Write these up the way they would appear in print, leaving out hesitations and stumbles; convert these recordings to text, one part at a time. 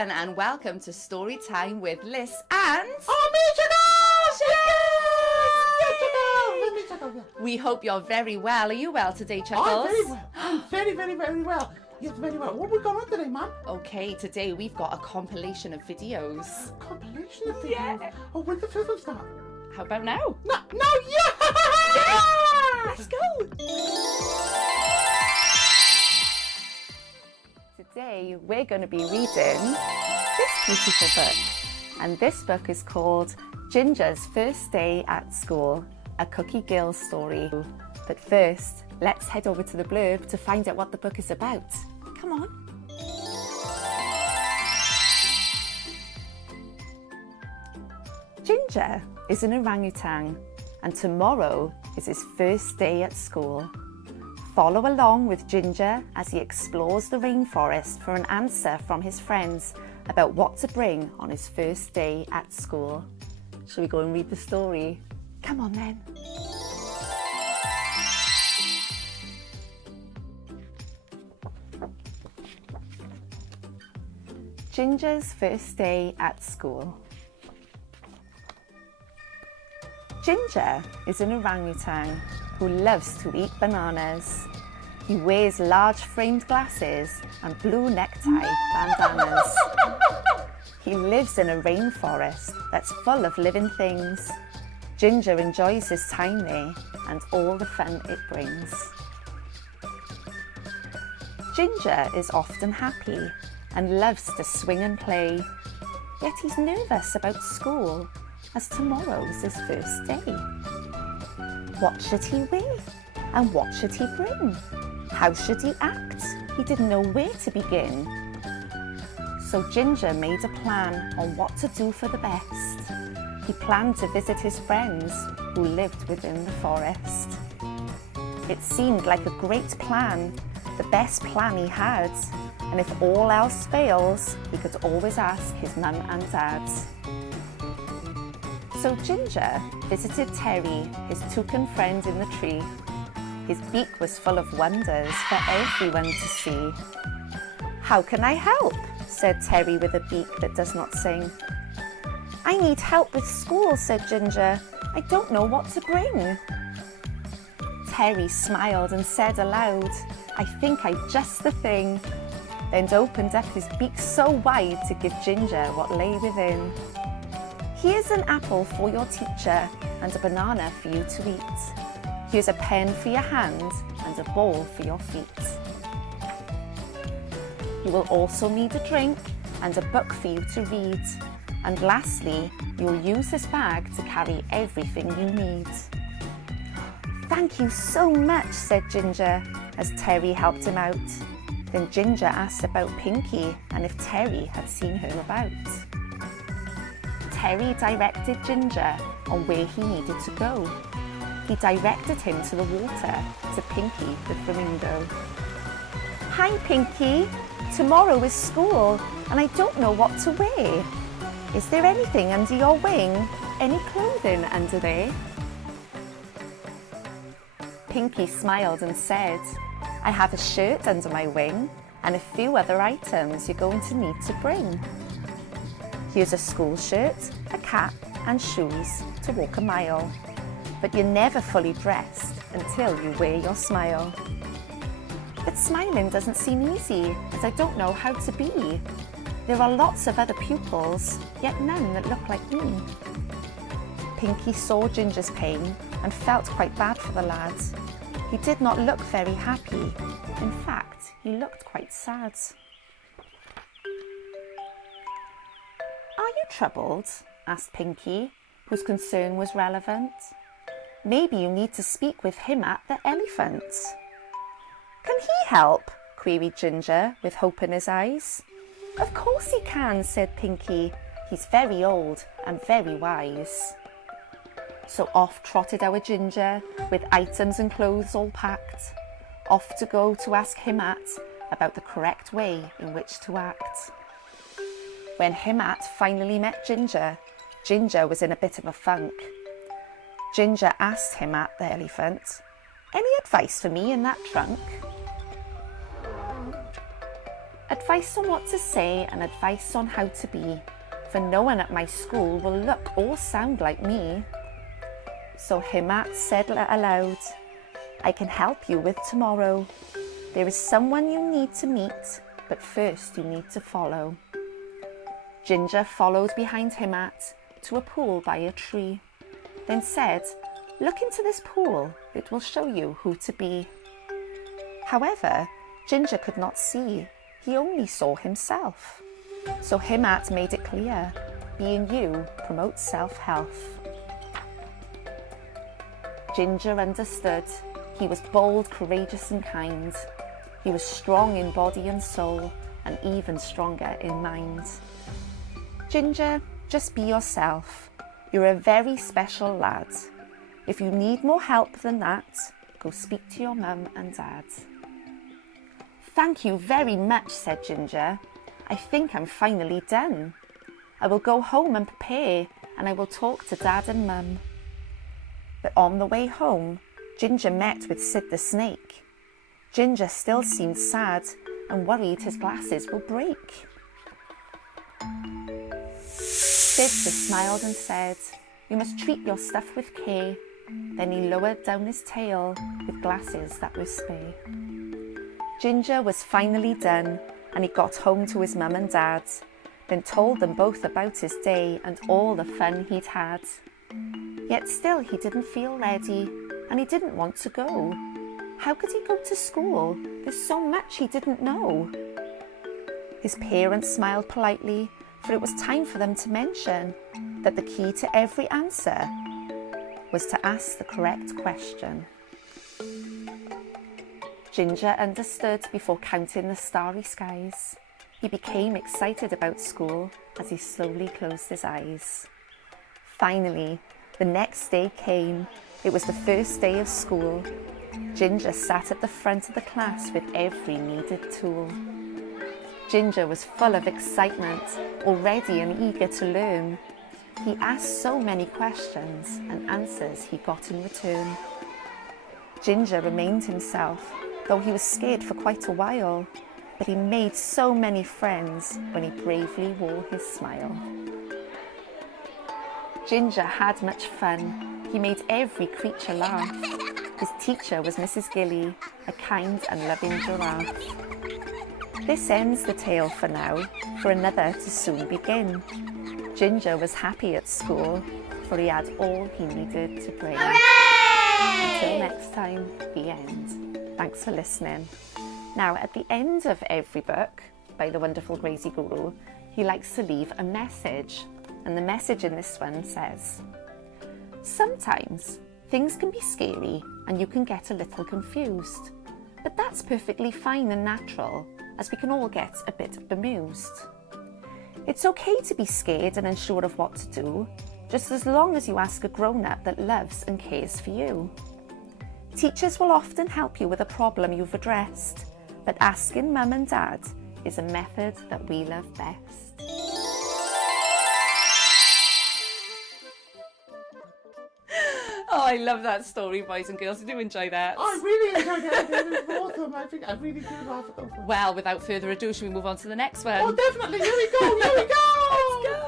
everyone, and welcome to Story Time with Liz and... We hope you're very well. Are you well today, Chuckles? I'm very well. I'm very, very, very well. Yes, very well. What have we got on today, Mum? Okay, today we've got a compilation of videos. Compilation of videos? Yeah. Oh, when's the first one start? How about now? No, yeah! Yeah! Let's go! Today we're going to be reading this beautiful book. And this book is called Ginger's First Day at School, a Cookie Girl story. But first, let's head over to the blurb to find out what the book is about. Come on. Ginger is an orangutan, and tomorrow is his first day at school. Follow along with Ginger as he explores the rainforest for an answer from his friends about what to bring on his first day at school. Shall we go and read the story? Come on then. Ginger's first day at school. Ginger is an orangutan who loves to eat bananas. He wears large framed glasses and blue necktie bandanas. He lives in a rainforest that's full of living things. Ginger enjoys his time there and all the fun it brings. Ginger is often happy and loves to swing and play. Yet he's nervous about school as tomorrow's his first day. What should he wear? And what should he bring? How should he act? He didn't know where to begin. So Ginger made a plan on what to do for the best. He planned to visit his friends who lived within the forest. It seemed like a great plan, the best plan he had. And if all else fails, he could always ask his mum and dad. So Ginger visited Terry, his toucan friend in the tree. His beak was full of wonders for everyone to see. "How can I help?" said Terry with a beak that does not sing. "I need help with school," said Ginger. "I don't know what to bring." Terry smiled and said aloud, "I think I've just the thing," then opened up his beak so wide to give Ginger what lay within. "Here's an apple for your teacher and a banana for you to eat. Here's a pen for your hand and a ball for your feet. You will also need a drink and a book for you to read. And lastly, you'll use this bag to carry everything you need." "Thank you so much," said Ginger as Terry helped him out. Then Ginger asked about Pinky and if Terry had seen her about. Terry directed Ginger on where he needed to go. He directed him to the water, to Pinky the flamingo. "Hi Pinky, tomorrow is school and I don't know what to wear. Is there anything under your wing? Any clothing under there?" Pinky smiled and said, "I have a shirt under my wing and a few other items you're going to need to bring. Here's a school shirt, a cap and shoes to walk a mile. But you're never fully dressed until you wear your smile." "But smiling doesn't seem easy, as I don't know how to be. There are lots of other pupils, yet none that look like me." Pinky saw Ginger's pain and felt quite bad for the lad. He did not look very happy. In fact, he looked quite sad. "Are you troubled?" asked Pinky, whose concern was relevant. "Maybe you need to speak with Himmat the elephant." "Can he help?" queried Ginger with hope in his eyes. "Of course he can," said Pinky. "He's very old and very wise." So off trotted our Ginger, with items and clothes all packed, off to go to ask Himmat about the correct way in which to act. When Himmat finally met Ginger, Ginger was in a bit of a funk. Ginger asked Himmat the elephant, "Any advice for me in that trunk?" Advice on what to say and advice on how to be, for no one at my school will look or sound like me. So Himat said aloud, I can help you with tomorrow. There is someone you need to meet, but first you need to follow. Ginger followed behind Himat to a pool by a tree, then said, look into this pool, it will show you who to be. However, Ginger could not see, he only saw himself. So Himat made it clear, being you promotes self-health. Ginger understood, he was bold, courageous and kind. He was strong in body and soul, and even stronger in mind. Ginger, just be yourself. You're a very special lad. If you need more help than that, go speak to your mum and dad. Thank you very much, said Ginger. I think I'm finally done. I will go home and prepare, and I will talk to Dad and Mum. But on the way home, Ginger met with Sid the snake. Ginger still seemed sad and worried his glasses will break. Sid just smiled and said, you must treat your stuff with care. Then he lowered down his tail with glasses that were spare. Ginger was finally done, and he got home to his mum and dad, then told them both about his day and all the fun he'd had. Yet still he didn't feel ready, and he didn't want to go. How could he go to school? There's so much he didn't know. His parents smiled politely, for it was time for them to mention that the key to every answer was to ask the correct question. Ginger understood before counting the starry skies. He became excited about school as he slowly closed his eyes. Finally, the next day came. It was the first day of school. Ginger sat at the front of the class with every needed tool. Ginger was full of excitement, all ready and eager to learn. He asked so many questions and answers he got in return. Ginger remained himself, though he was scared for quite a while, but he made so many friends when he bravely wore his smile. Ginger had much fun. He made every creature laugh. His teacher was Mrs. Gilly, a kind and loving giraffe. This ends the tale for now, for another to soon begin. Ginger was happy at school, for he had all he needed to bring. Hooray! Until next time, the end. Thanks for listening. Now, at the end of every book by the wonderful Crazy Guru, he likes to leave a message. And the message in this one says, sometimes things can be scary and you can get a little confused. But that's perfectly fine and natural, as we can all get a bit bemused. It's okay to be scared and unsure of what to do, just as long as you ask a grown-up that loves and cares for you. Teachers will often help you with a problem you've addressed, but asking mum and dad is a method that we love best. Oh, I love that story, boys and girls. Did you enjoy that? I really enjoyed it. It was awesome. I think I really did laugh at those ones. Well, without further ado, should we move on to the next one? Oh, definitely. Here we go. Here we go. Let's go.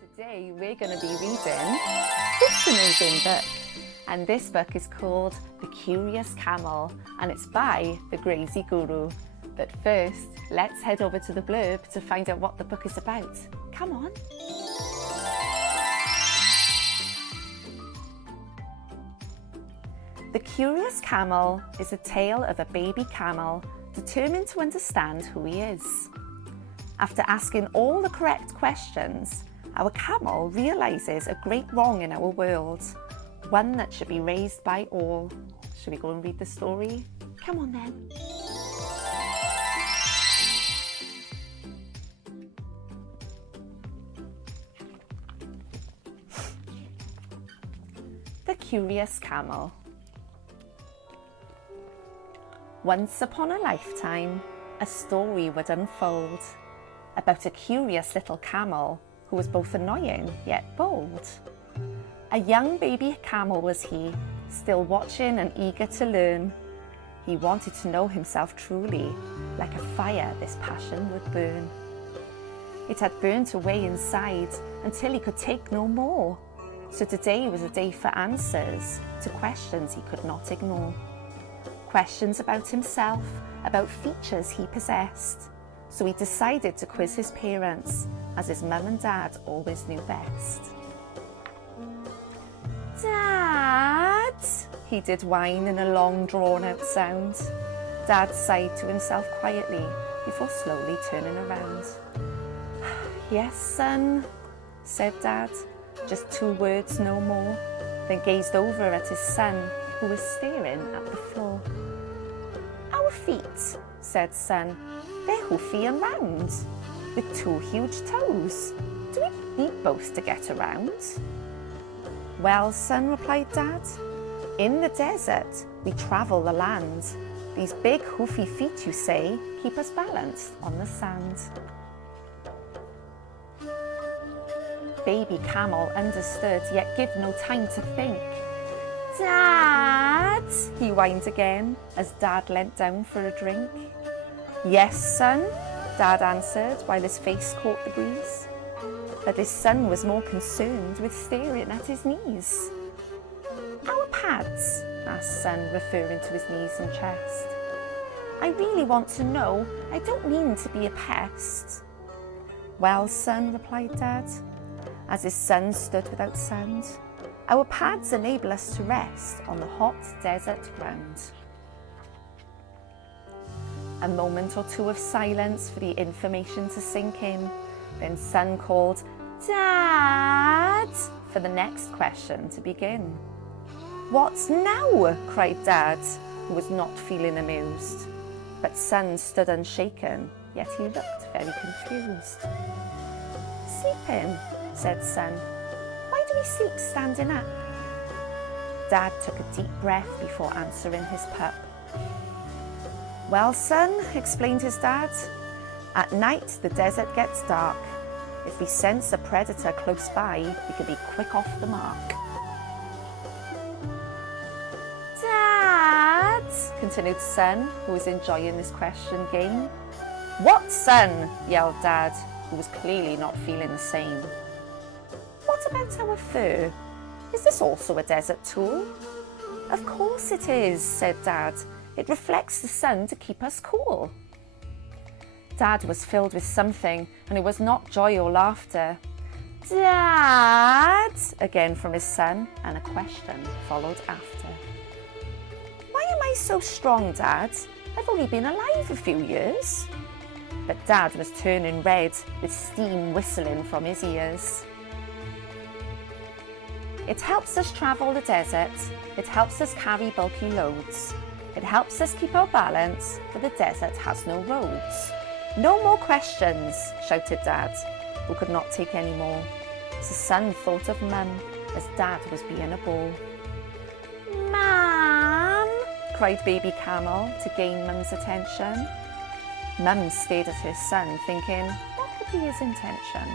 Today we're going to be reading this amazing book, and this book is called The Curious Camel, and it's by the Crazy Guru. But first, let's head over to the blurb to find out what the book is about. Come on. The Curious Camel is a tale of a baby camel determined to understand who he is. After asking all the correct questions, our camel realises a great wrong in our world, one that should be raised by all. Should we go and read the story? Come on then. The Curious Camel. Once upon a lifetime, a story would unfold about a curious little camel who was both annoying yet bold. A young baby camel was he, still watching and eager to learn. He wanted to know himself truly. Like a fire, this passion would burn. It had burnt away inside until he could take no more. So today was a day for answers to questions he could not ignore. Questions about himself, about features he possessed. So he decided to quiz his parents, as his mum and dad always knew best. Dad, he did whine in a long drawn-out sound. Dad sighed to himself quietly before slowly turning around. Yes, son, said Dad, just 2 words, no more, then gazed over at his son, who was staring at the floor. Our feet, said son, they're hoofy and round, with 2 huge toes. Do we need both to get around? Well, son, replied Dad, in the desert we travel the land. These big hoofy feet, you say, keep us balanced on the sand. Baby camel understood, yet give no time to think. Dad, he whined again, as Dad leant down for a drink. Yes, son, Dad answered, while his face caught the breeze. But his son was more concerned with staring at his knees. Our pads, asked son, referring to his knees and chest. I really want to know. I don't mean to be a pest. Well, son, replied Dad, as his son stood without sound. Our pads enable us to rest on the hot desert ground. A moment or 2 of silence for the information to sink in. Then son called, Dad, for the next question to begin. What now? Cried Dad, who was not feeling amused. But son stood unshaken, yet he looked very confused. Sleeping, said son. Why do we sleep standing up? Dad took a deep breath before answering his pup. Well, son, explained his dad, at night the desert gets dark. If we sense a predator close by, we can be quick off the mark. Dad, continued son, who was enjoying this question game. What, son? Yelled Dad, who was clearly not feeling the same. What about our fur? Is this also a desert tool? Of course it is, said Dad. It reflects the sun to keep us cool. Dad was filled with something, and it was not joy or laughter. Dad, again from his son, and a question followed after. Why am I so strong, Dad? I've only been alive a few years. But Dad was turning red, with steam whistling from his ears. It helps us travel the desert. It helps us carry bulky loads. It helps us keep our balance, for the desert has no roads. No more questions, shouted Dad, who could not take any more. So son thought of Mum, as Dad was being a ball. Mum, cried baby camel to gain Mum's attention. Mum stared at her son, thinking, what could be his intention?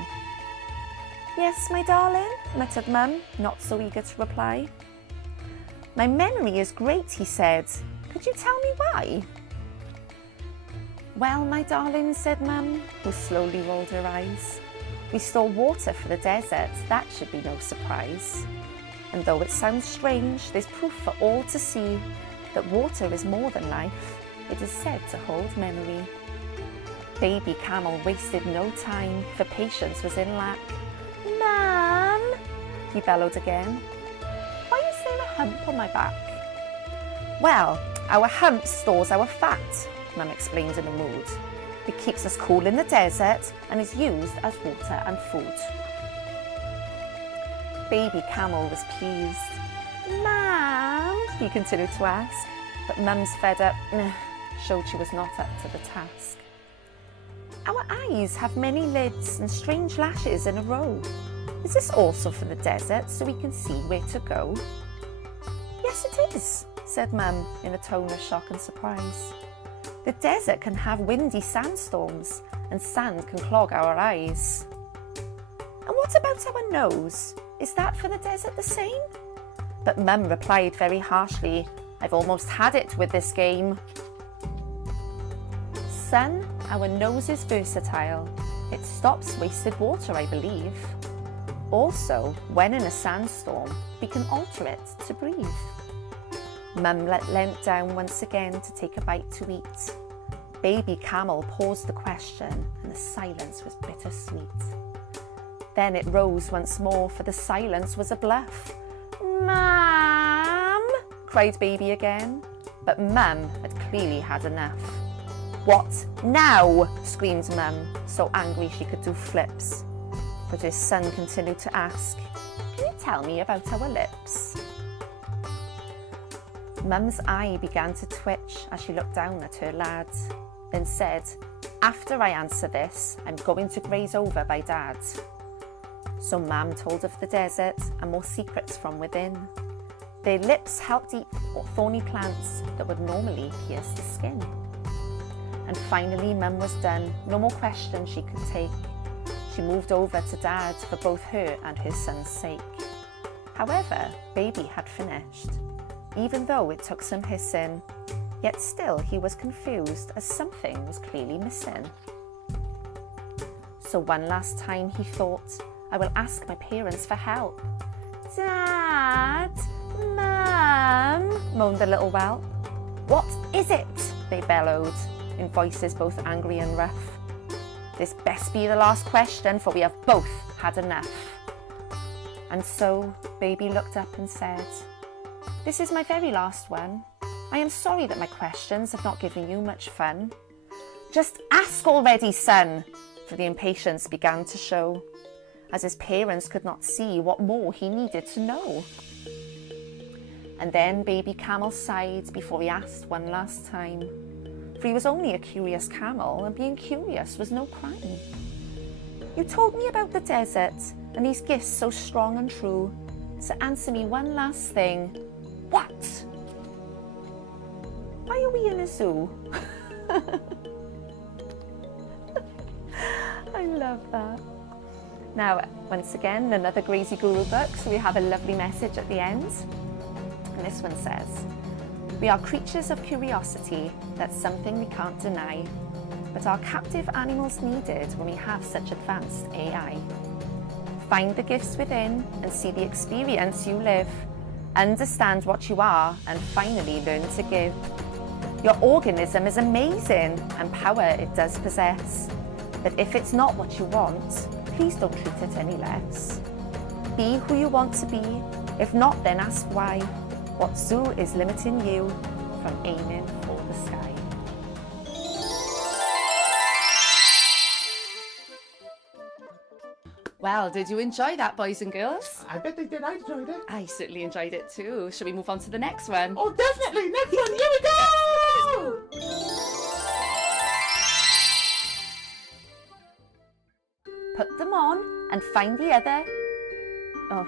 Yes, my darling, muttered Mum, not so eager to reply. My memory is great, he said. Could you tell me why? Well, my darling, said Mum, who slowly rolled her eyes. We store water for the desert, that should be no surprise. And though it sounds strange, there's proof for all to see that water is more than life. It is said to hold memory. Baby camel wasted no time, for patience was in lack. Mum, he bellowed again. Why is there a hump on my back? Well, our hump stores our fat, Mum explained in a mood. It keeps us cool in the desert and is used as water and food. Baby camel was pleased. Mum, he continued to ask, but Mum's fed up showed she was not up to the task. Our eyes have many lids and strange lashes in a row. Is this also for the desert so we can see where to go? Yes, it is, said Mum in a tone of shock and surprise. The desert can have windy sandstorms and sand can clog our eyes. And what about our nose? Is that for the desert the same? But Mum replied very harshly, I've almost had it with this game. Son, our nose is versatile. It stops wasted water, I believe. Also, when in a sandstorm, we can alter it to breathe. Mum leant down once again to take a bite to eat. Baby camel paused the question, and the silence was bittersweet. Then it rose once more, for the silence was a bluff. Mum, cried baby again, but Mum had clearly had enough. What now? Screamed Mum, so angry she could do flips. But her son continued to ask, can you tell me about our lips? Mum's eye began to twitch as she looked down at her lad, then said, after I answer this, I'm going to graze over by Dad. So Mum told of the desert and more secrets from within. Their lips helped eat thorny plants that would normally pierce the skin. And finally Mum was done, no more questions she could take. She moved over to Dad for both her and her son's sake. However, baby had finished, even though it took some hissing, yet still he was confused as something was clearly missing. So one last time he thought, I will ask my parents for help. Dad, Mum, moaned the little whelp. What is it? They bellowed, in voices both angry and rough. This best be the last question, for we have both had enough. And so baby looked up and said, this is my very last one. I am sorry that my questions have not given you much fun. Just ask already, son, for the impatience began to show, as his parents could not see what more he needed to know. And then baby camel sighed before he asked one last time, for he was only a curious camel, and being curious was no crime. You told me about the desert and these gifts so strong and true, so answer me one last thing. What? Why are we in a zoo? I love that. Now, once again, another Grazy Guru book, so we have a lovely message at the end. And this one says, we are creatures of curiosity, that's something we can't deny, but are captive animals needed when we have such advanced AI. Find the gifts within and see the experience you live. Understand what you are and finally learn to give. Your organism is amazing and power it does possess. But if it's not what you want, please don't treat it any less. Be who you want to be. If not, then ask why. What zoo is limiting you from aiming for the sky? Well, did you enjoy that, boys and girls? I bet they did. I enjoyed it. I certainly enjoyed it too. Shall we move on to the next one? Oh, definitely. Next one. Here we go. Put them on and find the other. Oh.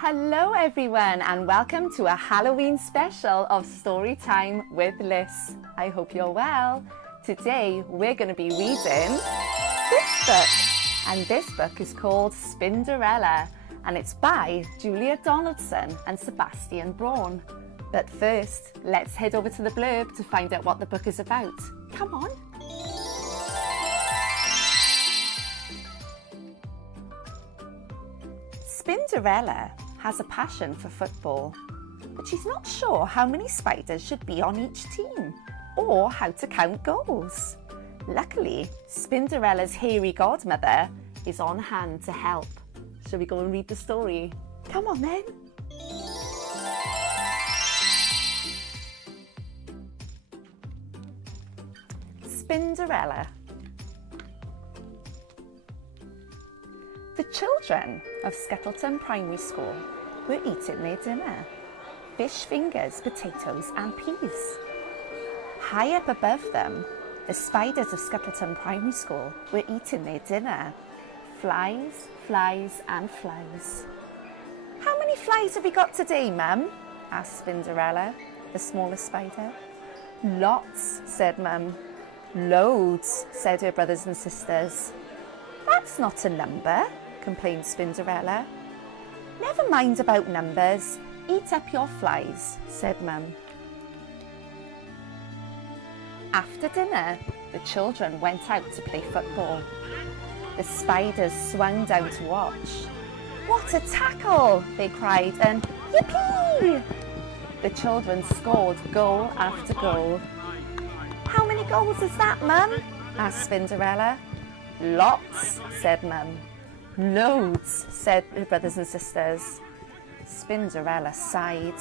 Hello everyone and welcome to a Halloween special of Storytime with Liz. I hope you're well. Today we're going to be reading this book, and this book is called Spinderella and it's by Julia Donaldson and Sebastian Braun. But first, let's head over to the blurb to find out what the book is about. Come on. Spinderella has a passion for football, but she's not sure how many spiders should be on each team or how to count goals. Luckily, Spinderella's hairy godmother is on hand to help. Shall we go and read the story? Come on then. Spinderella. The children of Scuttleton Primary School were eating their dinner. Fish fingers, potatoes and peas. High up above them, the spiders of Scuttleton Primary School were eating their dinner. Flies, flies and flies. How many flies have we got today, Mum? Asked Spinderella, the smallest spider. Lots, said Mum. Loads, said her brothers and sisters. That's not a number, complained Spinderella. Never mind about numbers. Eat up your flies, said Mum. After dinner, the children went out to play football. The spiders swung down to watch. What a tackle, they cried, and yippee! The children scored goal after goal. How many goals is that, Mum? Asked Spinderella. Lots, said Mum. Loads, said her brothers and sisters. Spinderella sighed.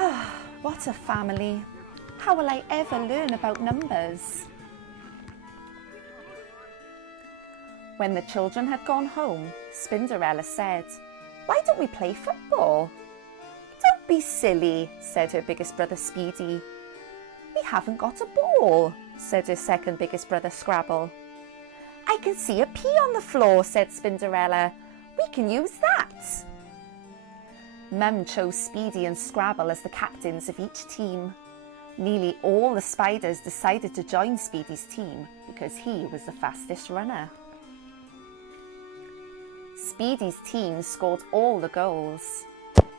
Ah, what a family. How will I ever learn about numbers? When the children had gone home, Spinderella said, Why don't we play football? Don't be silly, said her biggest brother Speedy. We haven't got a ball, said her second biggest brother Scrabble. I can see a pea on the floor, said Spinderella. We can use that. Mum chose Speedy and Scrabble as the captains of each team. Nearly all the spiders decided to join Speedy's team because he was the fastest runner. Speedy's team scored all the goals.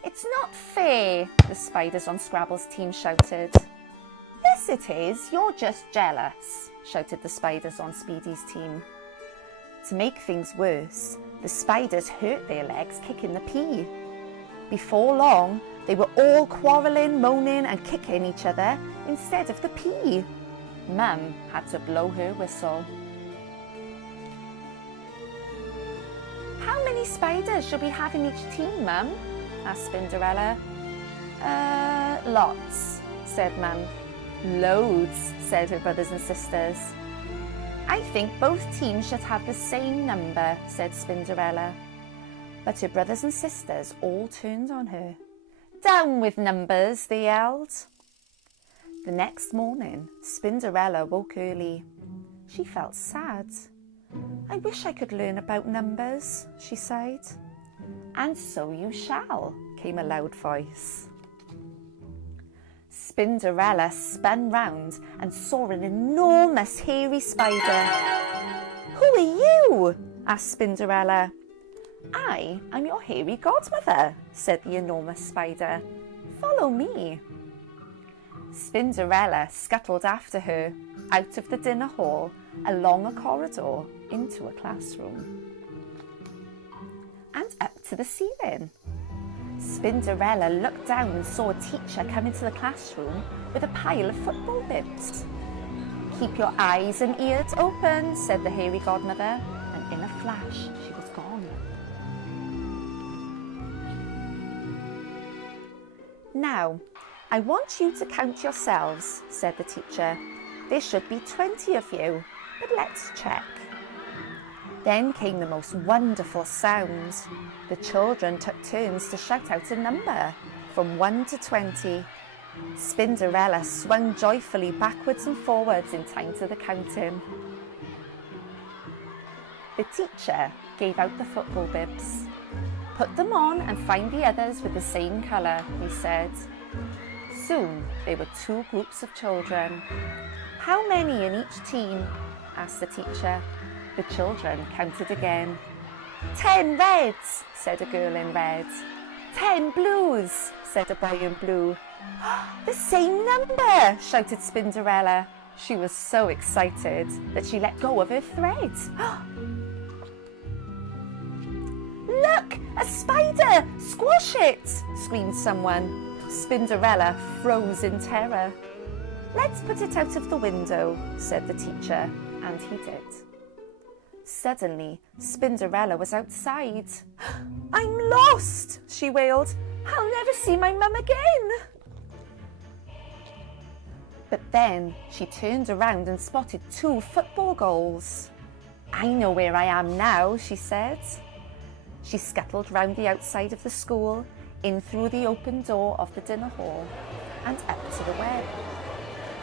It's not fair, the spiders on Scrabble's team shouted. Yes it is, you're just jealous, shouted the spiders on Speedy's team. To make things worse, the spiders hurt their legs kicking the pea. Before long, they were all quarrelling, moaning and kicking each other instead of the pea. Mum had to blow her whistle. How many spiders should we have in each team, Mum? Asked Spinderella. Lots, said Mum. Loads, said her brothers and sisters. I think both teams should have the same number, said Spinderella. But her brothers and sisters all turned on her. Down with numbers, they yelled. The next morning, Spinderella woke early. She felt sad. I wish I could learn about numbers, she sighed. And so you shall, came a loud voice. Spinderella spun round and saw an enormous hairy spider. Who are you? asked Spinderella. I am your hairy godmother, said the enormous spider. Follow me. Spinderella scuttled after her, out of the dinner hall, along a corridor, into a classroom, and up to the ceiling. Spinderella looked down and saw a teacher come into the classroom with a pile of football bibs. Keep your eyes and ears open, said the hairy godmother, and in a flash she was gone. Now, I want you to count yourselves, said the teacher. There should be 20 of you, but let's check. Then came the most wonderful sound. The children took turns to shout out a number, from 1 to 20. Spinderella swung joyfully backwards and forwards in time to the counting. The teacher gave out the football bibs. Put them on and find the others with the same colour, he said. Soon there were 2 groups of children. How many in each team? Asked the teacher. The children counted again. 10 reds, said a girl in red. 10 blues, said a boy in blue. The same number, shouted Spinderella. She was so excited that she let go of her thread. Look, a spider! Squash it! Screamed someone. Spinderella froze in terror. Let's put it out of the window, said the teacher, and he did. Suddenly, Spinderella was outside. I'm lost, she wailed. I'll never see my mum again. But then she turned around and spotted 2 football goals. I know where I am now, she said. She scuttled round the outside of the school, in through the open door of the dinner hall, and up to the web.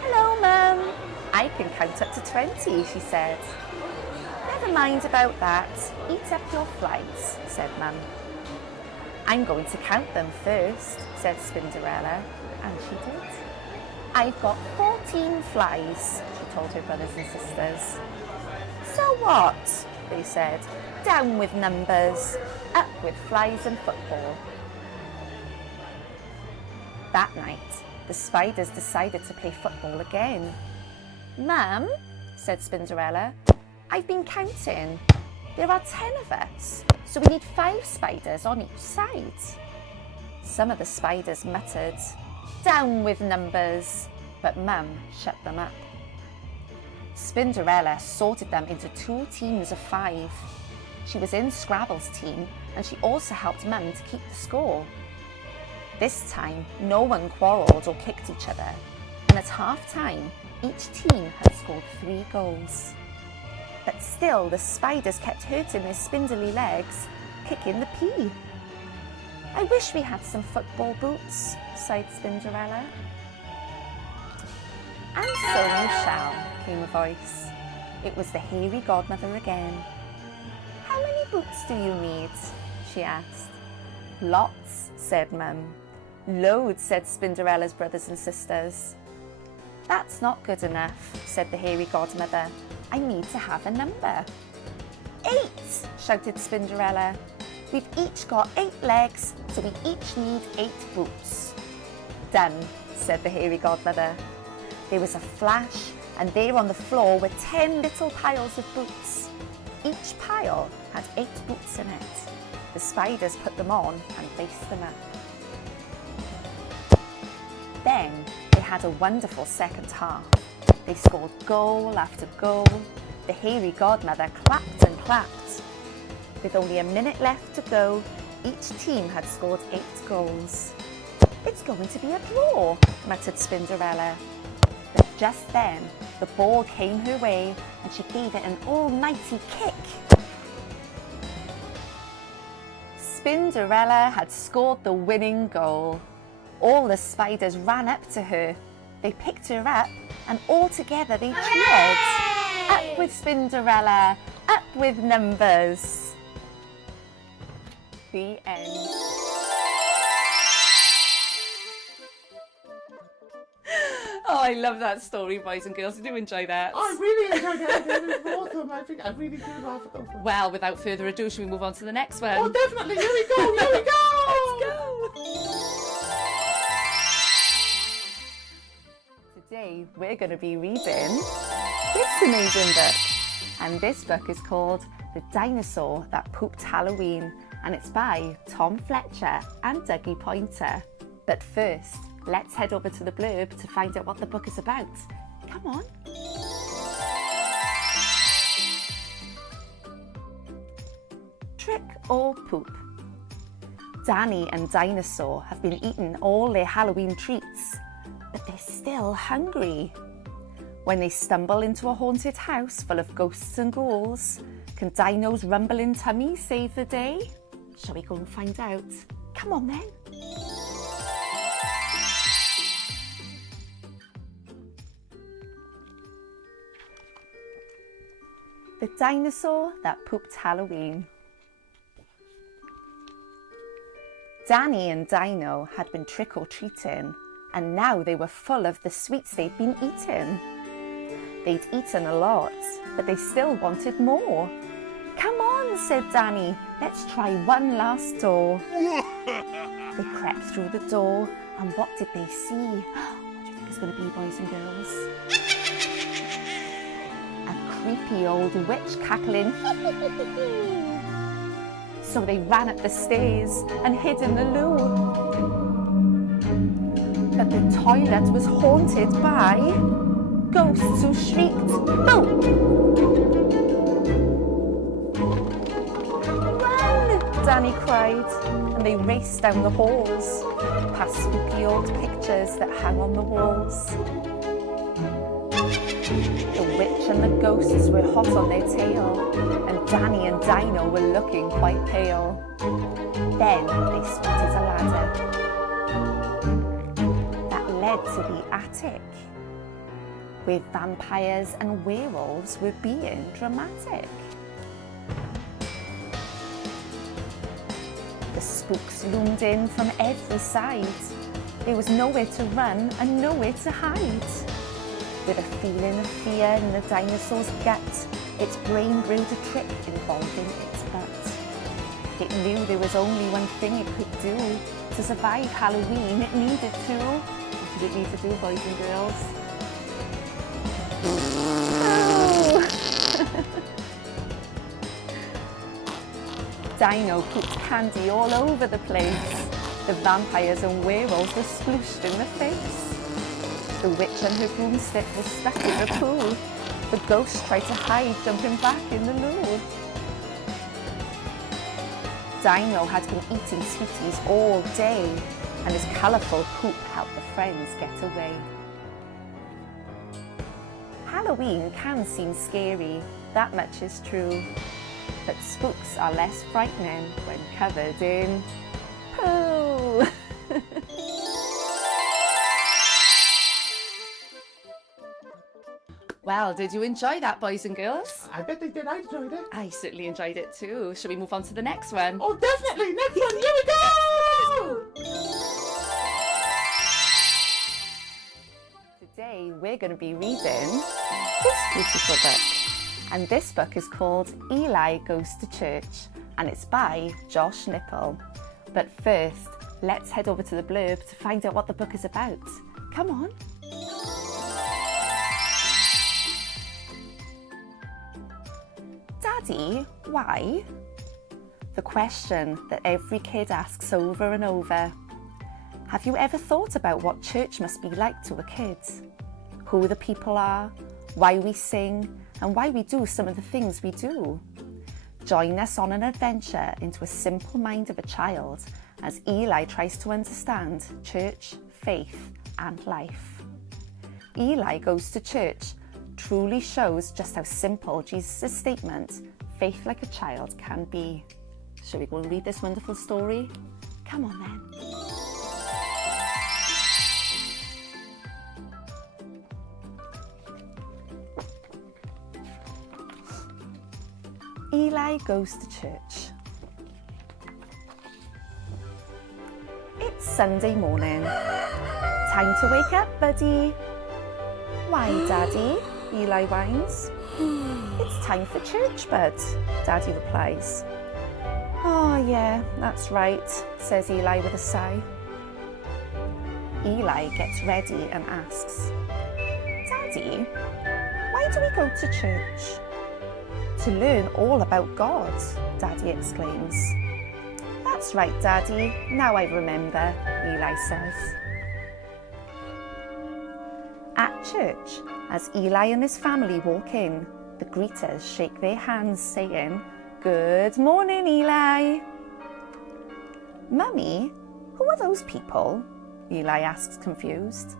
Hello, Mum. I can count up to 20, she said. Never mind about that. Eat up your flies, said Mum. I'm going to count them first, said Spinderella, and she did. I've got 14 flies, she told her brothers and sisters. So what? They said. Down with numbers, up with flies and football. That night, the spiders decided to play football again. Mum, said Spinderella, I've been counting. There are 10 of us, so we need 5 spiders on each side. Some of the spiders muttered, down with numbers, but Mum shut them up. Spinderella sorted them into 2 teams of 5. She was in Scrabble's team, and she also helped Mum to keep the score. This time, no one quarrelled or kicked each other, and at half-time, each team had scored 3 goals. But still, the spiders kept hurting their spindly legs, kicking the pea. I wish we had some football boots, sighed Spinderella. And so you shall, came a voice. It was the hairy godmother again. How many boots do you need? She asked. Lots, said Mum. Loads, said Spinderella's brothers and sisters. That's not good enough, said the hairy godmother. I need to have a number. 8, shouted Spinderella. We've each got 8 legs, so we each need 8 boots. Done, said the hairy godmother. There was a flash, and there on the floor were 10 little piles of boots. Each pile had 8 boots in it. The spiders put them on and laced them up. Then they had a wonderful second half. They scored goal after goal. The hairy godmother clapped and clapped. With only a minute left to go, each team had scored 8 goals. It's going to be a draw, muttered Spinderella. But just then, the ball came her way and she gave it an almighty kick. Spinderella had scored the winning goal. All the spiders ran up to her. They picked her up and all together they cheered. Up with Spinderella, up with numbers. The end. Oh, I love that story, boys and girls. I do enjoy that. I really enjoyed it. It was awesome. I think I really do laugh at those. Well, without further ado, should we move on to the next one? Oh, definitely. Here we go. Here we go. Let's go. Today we're going to be reading this amazing book. And this book is called The Dinosaur That Pooped Halloween. And it's by Tom Fletcher and Dougie Pointer. But first, let's head over to the blurb to find out what the book is about. Come on. Trick or poop? Danny and Dinosaur have been eating all their Halloween treats, but they're still hungry. When they stumble into a haunted house full of ghosts and ghouls, can Dino's rumbling tummy save the day? Shall we go and find out? Come on then. The Dinosaur That Pooped Halloween. Danny and Dino had been trick-or-treating, and now they were full of the sweets they'd been eating. They'd eaten a lot, but they still wanted more. Come on, said Danny, let's try one last door. They crept through the door, and what did they see? What do you think it's going to be, boys and girls? A creepy old witch cackling. So they ran up the stairs and hid in the loo. But the toilet was haunted by ghosts who shrieked, "Boo!" Run! Danny cried, and they raced down the halls, past spooky old pictures that hang on the walls. The witch and the ghosts were hot on their tail, and Danny and Dino were looking quite pale. Then they spotted a ladder that led to the attic. where vampires and werewolves were being dramatic. The spooks loomed in from every side. There was nowhere to run and nowhere to hide. With a feeling of fear in the dinosaur's gut, its brain brewed a trick involving its butt. It knew there was only one thing it could do. To survive Halloween, it needed to. What did it need to do, boys and girls? Dino pooped candy all over the place. The vampires and werewolves were splooshed in the face. The witch and her broomstick was stuck in the pool. The ghost tried to hide, jumping back in the loo. Dino had been eating sweeties all day, and his colourful poop helped the friends get away. Halloween can seem scary, that much is true. But spooks are less frightening when covered in poo. Well, did you enjoy that, boys and girls? I bet they did. I enjoyed it. I certainly enjoyed it too. Shall we move on to the next one? Oh, definitely. Next one. Here we go. Today we're going to be reading this beautiful book. And this book is called Eli Goes to Church, and it's by Josh Nipple. But first, let's head over to the blurb to find out what the book is about. Come on. Daddy, why? The question that every kid asks over and over. Have you ever thought about what church must be like to a kid? Who the people are, why we sing, and why we do some of the things we do? Join us on an adventure into a simple mind of a child as Eli tries to understand church, faith, and life. Eli Goes to Church truly shows just how simple Jesus' statement, faith like a child, can be. Shall we go and read this wonderful story? Come on then. Eli Goes to Church. It's Sunday morning. Time to wake up, buddy. Why, Daddy? Eli whines. It's time for church, bud, Daddy replies. Oh, yeah, that's right, says Eli with a sigh. Eli gets ready and asks, Daddy, why do we go to church? To learn all about God, Daddy exclaims. That's right, Daddy, now I remember, Eli says. At church, as Eli and his family walk in, the greeters shake their hands saying, Good morning, Eli. Mummy, who are those people? Eli asks, confused.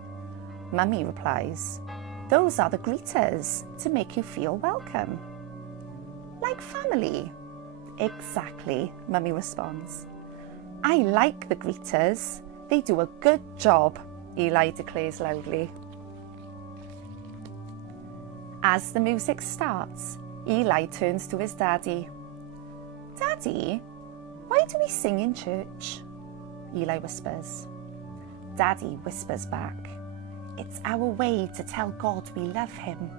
Mummy replies, Those are the greeters to make you feel welcome. Like family? Exactly, Mummy responds. I like the greeters. They do a good job, Eli declares loudly. As the music starts, Eli turns to his daddy. Daddy, why do we sing in church? Eli whispers. Daddy whispers back. It's our way to tell God we love him.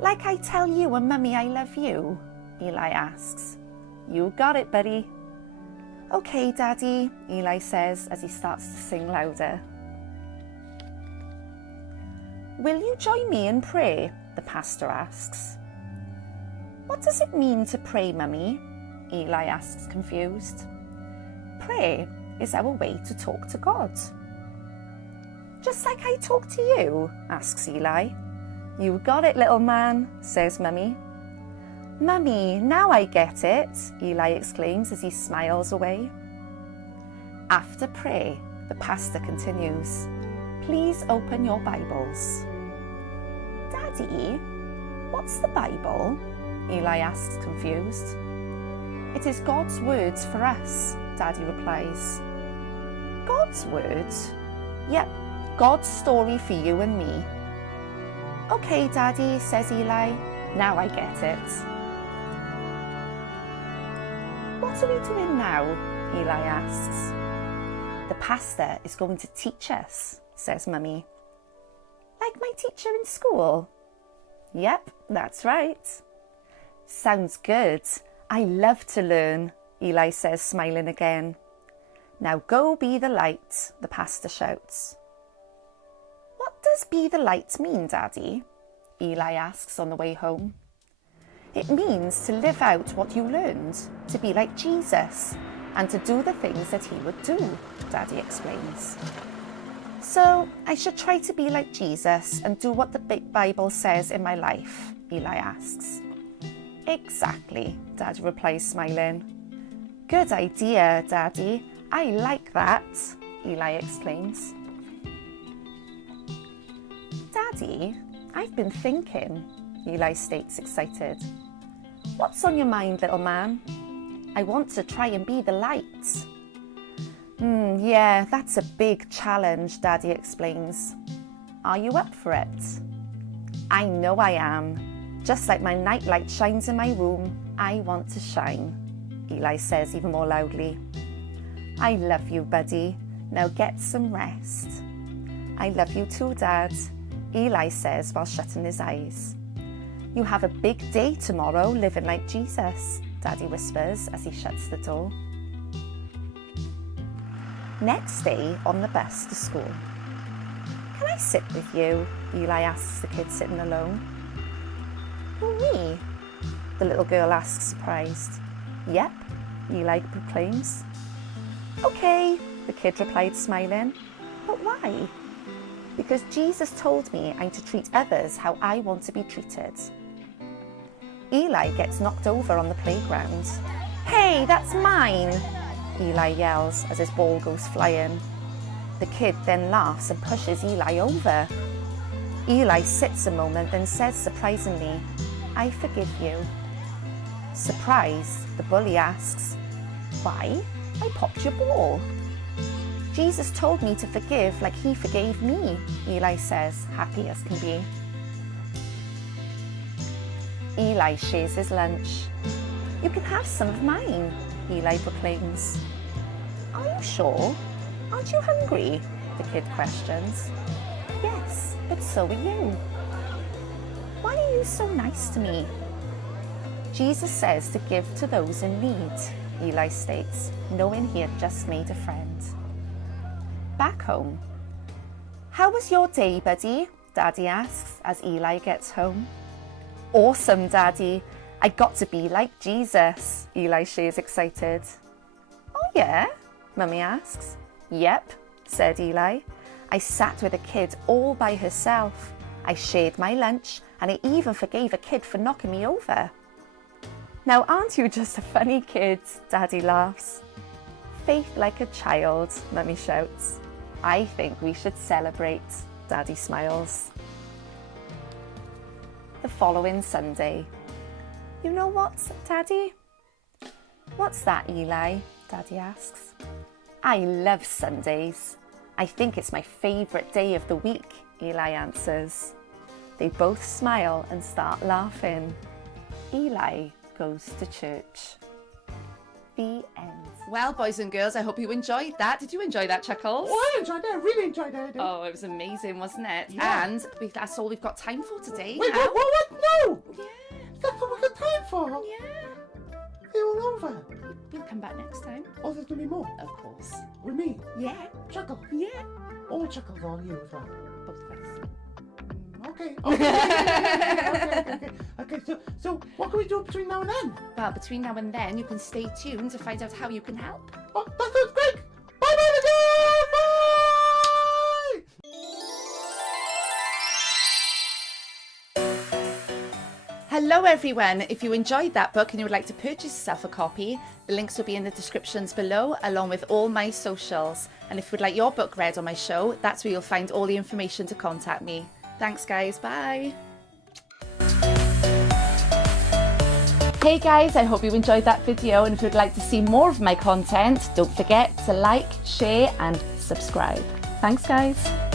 Like I tell you and Mummy I love you? Eli asks. You got it, buddy. Okay, Daddy, Eli says as he starts to sing louder. Will you join me in prayer? The pastor asks. What does it mean to pray, Mummy? Eli asks, confused. Prayer is our way to talk to God. Just like I talk to you? Asks Eli. You got it, little man, says Mummy. Mummy, now I get it, Eli exclaims as he smiles away. After prayer, the pastor continues. Please open your Bibles. Daddy, what's the Bible? Eli asks, confused. It is God's words for us, Daddy replies. God's words? Yep, God's story for you and me. Okay, Daddy, says Eli. Now I get it. What are we doing now? Eli asks. The pastor is going to teach us, says Mummy. Like my teacher in school? Yep, that's right. Sounds good. I love to learn, Eli says, smiling again. Now go be the light, the pastor shouts. What does be the light mean, Daddy? Eli asks on the way home. It means to live out what you learned, to be like Jesus, and to do the things that he would do, Daddy explains. So I should try to be like Jesus and do what the big Bible says in my life, Eli asks. Exactly, Dad replies, smiling. Good idea, Daddy. I like that, Eli exclaims. Daddy, I've been thinking, Eli states, excited. What's on your mind, little man? I want to try and be the light. Yeah, that's a big challenge, Daddy explains. Are you up for it? I know I am. Just like my nightlight shines in my room, I want to shine, Eli says even more loudly. I love you, buddy. Now get some rest. I love you too, Dad, Eli says while shutting his eyes. You have a big day tomorrow living like Jesus, Daddy whispers as he shuts the door. Next day on the bus to school. Can I sit with you? Eli asks the kid sitting alone. Who, me? The little girl asks, surprised. Yep, Eli proclaims. Okay, the kid replied, smiling. But why? Because Jesus told me I'm to treat others how I want to be treated. Eli gets knocked over on the playground. Hey, that's mine! Eli yells as his ball goes flying. The kid then laughs and pushes Eli over. Eli sits a moment, then says surprisingly, I forgive you. Surprised, the bully asks, why? I popped your ball. Jesus told me to forgive like he forgave me, Eli says, happy as can be. Eli shares his lunch. You can have some of mine, Eli proclaims. Are you sure? Aren't you hungry? The kid questions. Yes, but so are you. Why are you so nice to me? Jesus says to give to those in need, Eli states, knowing he had just made a friend. Back home. How was your day, buddy? Daddy asks as Eli gets home. Awesome, Daddy. I got to be like Jesus, Eli shares, excited. Oh yeah? Mummy asks. Yep, said Eli. I sat with a kid all by herself. I shared my lunch and I even forgave a kid for knocking me over. Now aren't you just a funny kid? Daddy laughs. Faith like a child, Mummy shouts. I think we should celebrate, Daddy smiles. The following Sunday. You know what, Daddy? What's that, Eli? Daddy asks. I love Sundays. I think it's my favourite day of the week, Eli answers. They both smile and start laughing. Eli goes to church. The end. Well, boys and girls, I hope you enjoyed that. Did you enjoy that, Chuckles? Oh, I enjoyed that. I really enjoyed that. Oh, it was amazing, wasn't it? Yeah. And that's all we've got time for today. Wait, now. what? No! Yeah, That's what we got time for. yeah. They're all over. We'll come back next time. Oh, there's going to be more. Of course. With me. Yeah, Chuckle. yeah. All Chuckles on you as well. Both of us. Okay. Okay. So what can we do between now and then? Well, between now and then, you can stay tuned to find out how you can help. Oh, that sounds great. Bye, bye. Hello everyone! If you enjoyed that book and you would like to purchase yourself a copy, the links will be in the descriptions below along with all my socials. And if you would like your book read on my show, that's where you'll find all the information to contact me. Thanks guys, bye! Hey guys, I hope you enjoyed that video, and if you'd like to see more of my content, don't forget to like, share and subscribe. Thanks guys!